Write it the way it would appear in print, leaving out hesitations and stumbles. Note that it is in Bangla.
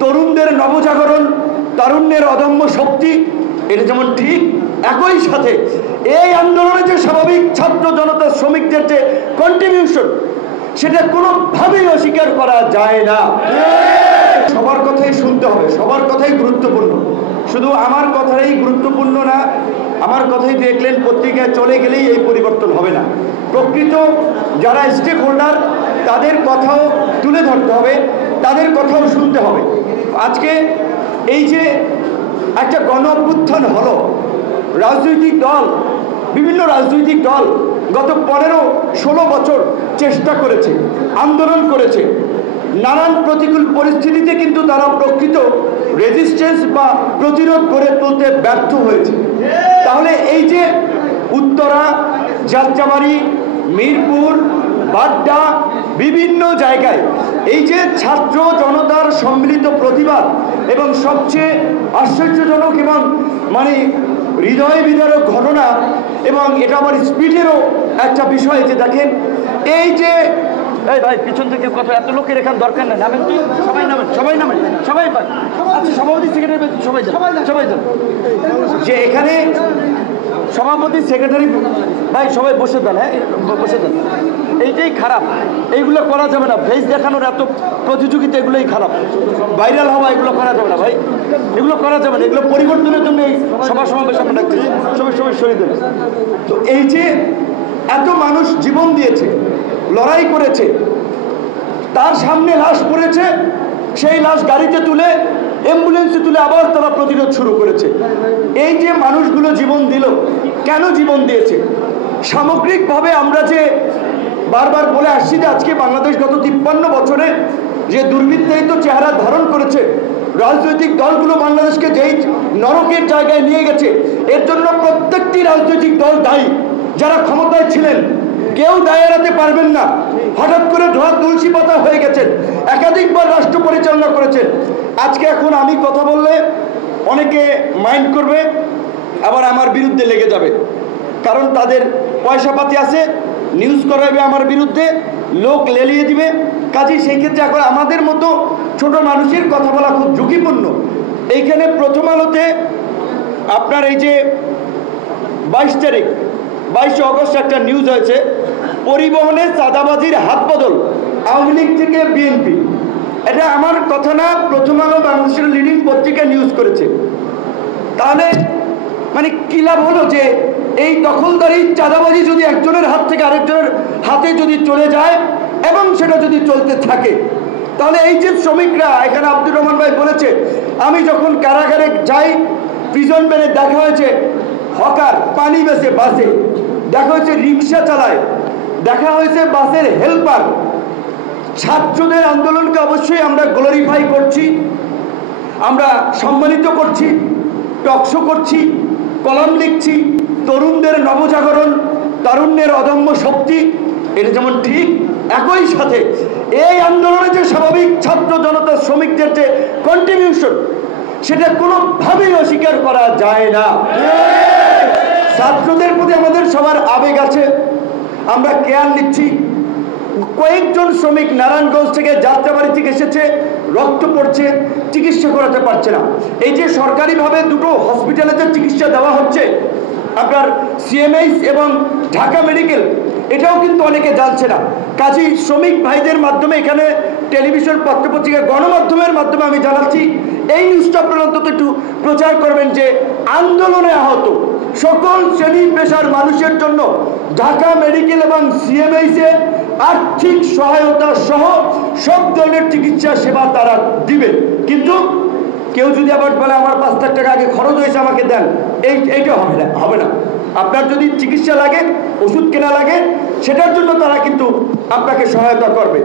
তরুণদের নবজাগরণ, তারুণ্যের অদম্য শক্তি, এটা যেমন ঠিক, একই সাথে এই আন্দোলনে যে স্বাভাবিক ছাত্র জনতা শ্রমিকদের যে কন্ট্রিবিউশন, সেটা কোনোভাবেই অস্বীকার করা যায় না। সবার কথাই শুনতে হবে, সবার কথাই গুরুত্বপূর্ণ, শুধু আমার কথাই গুরুত্বপূর্ণ না। আমার কথাই দেখলেন পত্রিকায় চলে গেলেই এই পরিবর্তন হবে না। প্রকৃত যারা স্টেক হোল্ডার, তাদের কথাও তুলে ধরতে হবে, তাদের কথাও শুনতে হবে। আজকে এই যে একটা গণ অভ্যুত্থান হলো, রাজনৈতিক দল, বিভিন্ন রাজনৈতিক দল গত 15-16 বছর চেষ্টা করেছে, আন্দোলন করেছে, নানান প্রতিকূল পরিস্থিতিতে কিন্তু তারা প্রকৃত রেজিস্ট্যান্স বা প্রতিরোধ করে তুলতে ব্যর্থ হয়েছে। তাহলে এই যে উত্তরা, যাত্রাবাড়ি, মিরপুর, বাড্ডা, বিভিন্ন জায়গায় এই যে ছাত্র জনতার সম্মিলিত প্রতিবাদ এবং সবচেয়ে আশ্চর্যজনক এবং হৃদয় বিদারক ঘটনা, এবং এটা আমার স্পিডেরও একটা বিষয় যে দেখেন, এই যে এই ভাই পিছন থেকে কথা, এত লোকের এখানে দরকার নেই, নামেন তো, সবাই নামেন, সবাই নামেন, সবাই পান। আচ্ছা, সভাপতি সেক্রেটারি সবাই যান, যে এখানে সভাপতি সেক্রেটারি ভাই সবাই বসে দেন, হ্যাঁ বসে দেন। এইটাই খারাপ, এইগুলো করা যাবে না। ফেস দেখানোর এত প্রতিযোগিতা, এগুলোই খারাপ। ভাইরাল হওয়া, এগুলো করা যাবে না ভাই, এগুলো করা যাবে না। এগুলো পরিবর্তনের জন্য এই সমাবেশ আমরা ডাকতেছি, সবাই সরিয়ে দেবে। তো এই যে এত মানুষ জীবন দিয়েছে, লড়াই করেছে, তার সামনে লাশ পড়েছে, সেই লাশ গাড়িতে তুলে, অ্যাম্বুলেন্সে তুলে আবার তারা প্রতিরোধ শুরু করেছে। এই যে মানুষগুলো জীবন দিল, কেন জীবন দিয়েছে? সামগ্রিকভাবে আমরা যে বারবার বলে আসছি যে আজকে বাংলাদেশ গত 53 বছরে যে দুর্বৃত্তায়িত চেহারা ধারণ করেছে, রাজনৈতিক দলগুলো বাংলাদেশকে যেই নরকের জায়গায় নিয়ে গেছে, এর জন্য প্রত্যেকটি রাজনৈতিক দল দায়ী। যারা ক্ষমতায় ছিলেন কেউ দায় এড়াতে পারবেন না। হঠাৎ করে ধোয়া তুলসী পাতা হয়ে গেছেন, একাধিকবার রাষ্ট্র পরিচালনা করেছেন। আজকে এখন আমি কথা বললে অনেকে মাইন্ড করবে, আবার আমার বিরুদ্ধে লেগে যাবে, কারণ তাদের পয়সাপাতি আছে, নিউজ করাবে আমার বিরুদ্ধে, লোক লেলিয়ে দিবে। কাজেই সেই ক্ষেত্রে এখন আমাদের মতো ছোট মানুষের কথা বলা খুব ঝুঁকিপূর্ণ। এইখানে প্রথম আলোতে আপনার এই যে 22 অগস্ট একটা নিউজ হয়েছে, পরিবহনে চাঁদাবাজির হাত বদল আওয়ামী লীগ থেকে বিএনপি। এটা আমার কথা না, প্রথম আলো বাংলাদেশের লিডিং পত্রিকা নিউজ করেছে। তাহলে কি লাভ হলো যে এই দখলদারি চাঁদাবাজি যদি একজনের হাত থেকে আরেকজনের হাতে যদি চলে যায় এবং সেটা যদি চলতে থাকে, তাহলে এই যে শ্রমিকরা, এখানে আব্দুর রহমান ভাই বলেছে, আমি যখন কারাগারে যাই, প্রিজন ভ্যানে দেখা হয়েছে হকার, পানি বেচে বাসে, দেখা হয়েছে রিক্সা চালায়, দেখা হয়েছে বাসের হেল্পার। ছাত্রদের আন্দোলনকে অবশ্যই আমরা গ্লোরিফাই করছি, আমরা সম্মানিত করছি, টকশো করছি, কলাম লিখছি। তরুণদের নবজাগরণ, তারুণ্যের অদম্য শক্তি, এটা যেমন ঠিক, একই সাথে এই আন্দোলনে যে স্বাভাবিক ছাত্র জনতা শ্রমিকদের যে কন্ট্রিবিউশন, সেটা কোনোভাবেই অস্বীকার করা যায় না। ছাত্রদের প্রতি আমাদের সবার আবেগ আছে, আমরা কেয়ার নিচ্ছি। কয়েকজন শ্রমিক নারায়ণগঞ্জ থেকে, যাত্রাবাড়ি থেকে এসেছে, রক্ত পড়ছে, চিকিৎসা করাতে পারছে না। এই যে সরকারিভাবে দুটো হসপিটালে যে চিকিৎসা দেওয়া হচ্ছে, আপনার সিএমএইচ এবং ঢাকা মেডিকেল, এটাও কিন্তু অনেকে জানছে না। কাজেই শ্রমিক ভাইদের মাধ্যমে, এখানে টেলিভিশন, পত্রপত্রিকা, গণমাধ্যমের মাধ্যমে আমি জানাচ্ছি, এই নিউজটা আপনারা অন্তত একটু প্রচার করবেন যে আন্দোলনে আহত সকল শ্রেণী পেশার মানুষের জন্য ঢাকা মেডিকেল এবং সিএমএইচে আর্থিক সহায়তা সহ সব ধরনের চিকিৎসা সেবা তারা দিবে। কিন্তু কেউ যদি আবার বলে আমার 5 লাখ টাকা আগে খরচ হয়েছে, আমাকে দেন, এইটা হবে না। আপনার যদি চিকিৎসা লাগে, ওষুধ কেনা লাগে, সেটার জন্য তারা কিন্তু আপনাকে সহায়তা করবে।